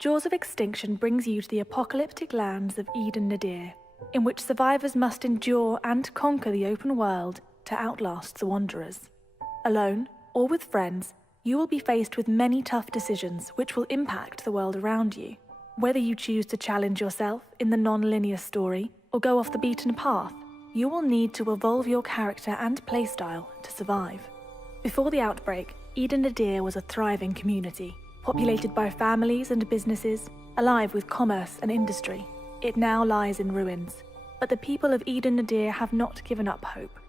Jaws of Extinction brings you to the apocalyptic lands of Eden Nadir, in which survivors must endure and conquer the open world to outlast the Wanderers. Alone, or with friends, you will be faced with many tough decisions which will impact the world around you. Whether you choose to challenge yourself in the non-linear story or go off the beaten path, you will need to evolve your character and playstyle to survive. Before the outbreak, Eden Nadir was a thriving community, populated by families and businesses, alive with commerce and industry. It now lies in ruins, but the people of Eden Nadir have not given up hope.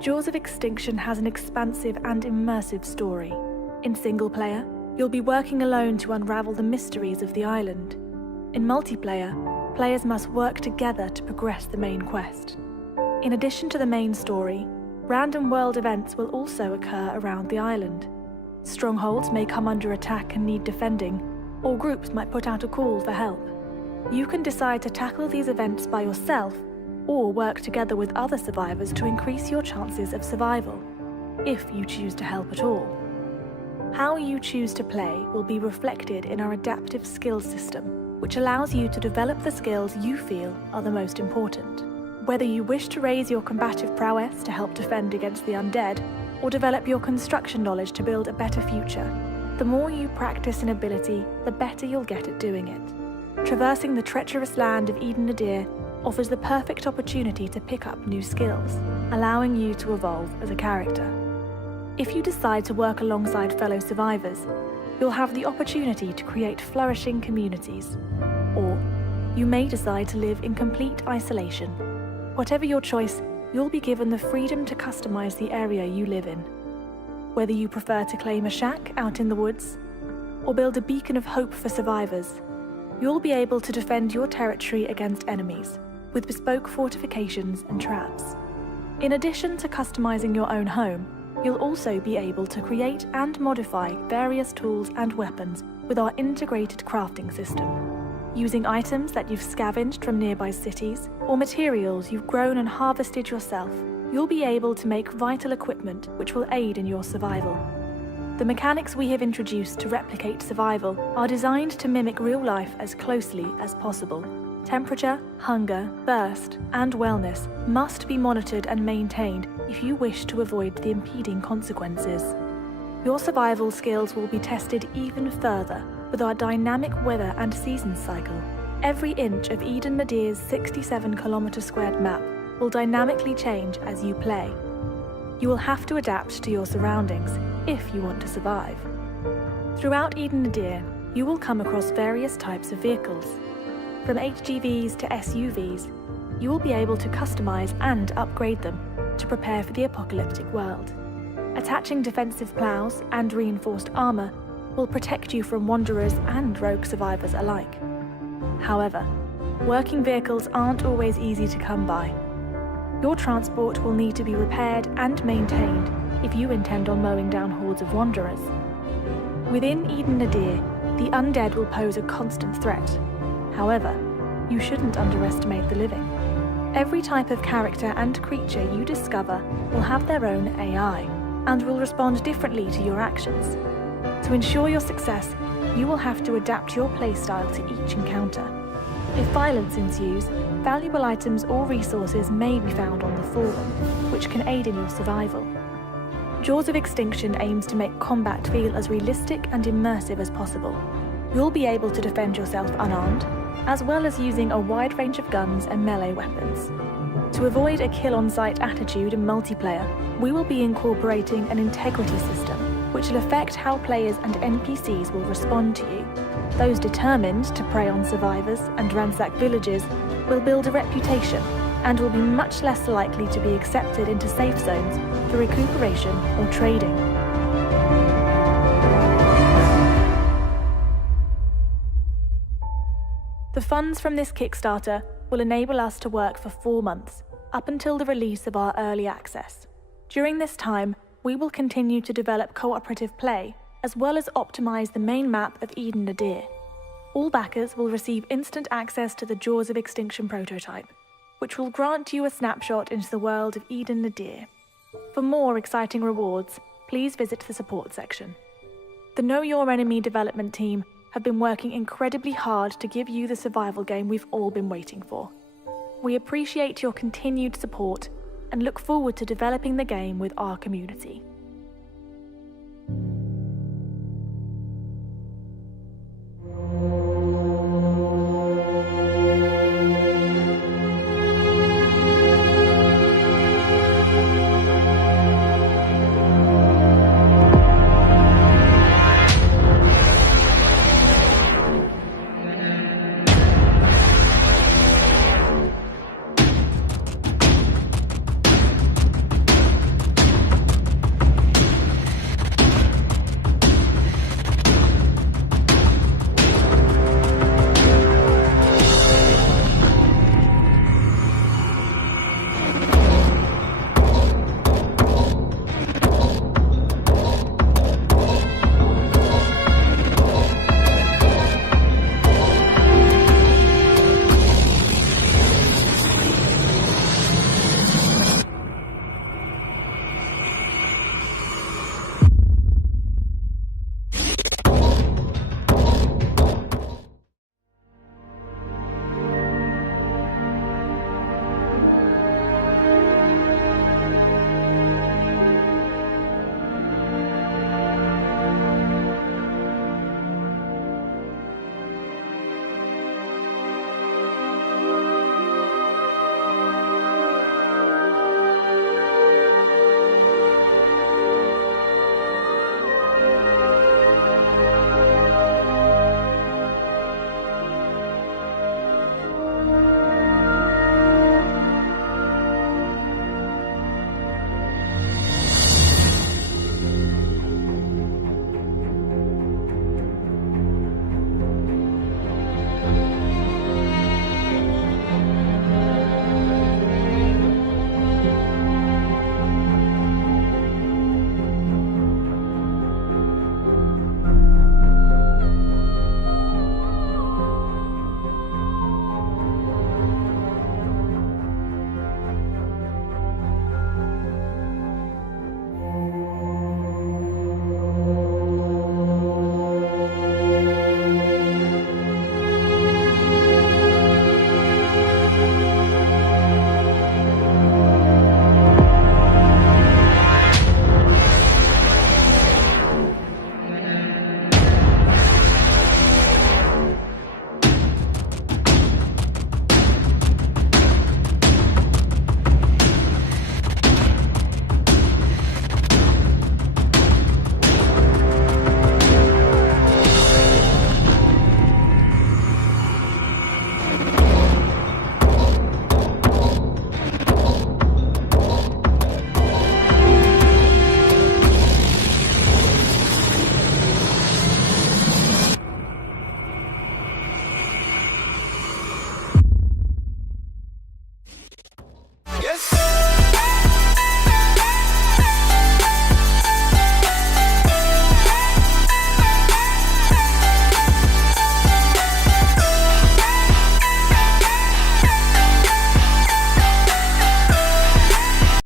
Jaws of Extinction has an expansive and immersive story. In single player, you'll be working alone to unravel the mysteries of the island. In multiplayer, players must work together to progress the main quest. In addition to the main story, random world events will also occur around the island. Strongholds may come under attack and need defending, or groups might put out a call for help. You can decide to tackle these events by yourself, or work together with other survivors to increase your chances of survival, if you choose to help at all. How you choose to play will be reflected in our adaptive skills system, which allows you to develop the skills you feel are the most important. Whether you wish to raise your combative prowess to help defend against the undead, or develop your construction knowledge to build a better future, the more you practice an ability, the better you'll get at doing it. Traversing the treacherous land of Eden Nadir offers the perfect opportunity to pick up new skills, allowing you to evolve as a character. If you decide to work alongside fellow survivors, you'll have the opportunity to create flourishing communities. Or you may decide to live in complete isolation. Whatever your choice, you'll be given the freedom to customize the area you live in. Whether you prefer to claim a shack out in the woods, or build a beacon of hope for survivors, you'll be able to defend your territory against enemies, with bespoke fortifications and traps. In addition to customizing your own home, you'll also be able to create and modify various tools and weapons with our integrated crafting system. Using items that you've scavenged from nearby cities, or materials you've grown and harvested yourself, you'll be able to make vital equipment which will aid in your survival. The mechanics we have introduced to replicate survival are designed to mimic real life as closely as possible. Temperature, hunger, thirst, and wellness must be monitored and maintained if you wish to avoid the impeding consequences. Your survival skills will be tested even further with our dynamic weather and seasons cycle. Every inch of Eden Nadir's 67-kilometre-squared map will dynamically change as you play. You will have to adapt to your surroundings if you want to survive. Throughout Eden Nadir, you will come across various types of vehicles. From HGVs to SUVs, you will be able to customize and upgrade them to prepare for the apocalyptic world. Attaching defensive plows and reinforced armor will protect you from wanderers and rogue survivors alike. However, working vehicles aren't always easy to come by. Your transport will need to be repaired and maintained if you intend on mowing down hordes of wanderers. Within Eden Nadir, the undead will pose a constant threat. However, you shouldn't underestimate the living. Every type of character and creature you discover will have their own AI and will respond differently to your actions. To ensure your success, you will have to adapt your playstyle to each encounter. If violence ensues, valuable items or resources may be found on the Fallen, which can aid in your survival. Jaws of Extinction aims to make combat feel as realistic and immersive as possible. You'll be able to defend yourself unarmed, as well as using a wide range of guns and melee weapons. To avoid a kill-on-sight attitude in multiplayer, we will be incorporating an integrity system, which will affect how players and NPCs will respond to you. Those determined to prey on survivors and ransack villages will build a reputation and will be much less likely to be accepted into safe zones for recuperation or trading. The funds from this Kickstarter will enable us to work for 4 months, up until the release of our early access. During this time, we will continue to develop cooperative play, as well as optimize the main map of Eden Nadir. All backers will receive instant access to the Jaws of Extinction prototype, which will grant you a snapshot into the world of Eden Nadir. For more exciting rewards, please visit the support section. The Know Your Enemy development team have been working incredibly hard to give you the survival game we've all been waiting for. We appreciate your continued support and look forward to developing the game with our community.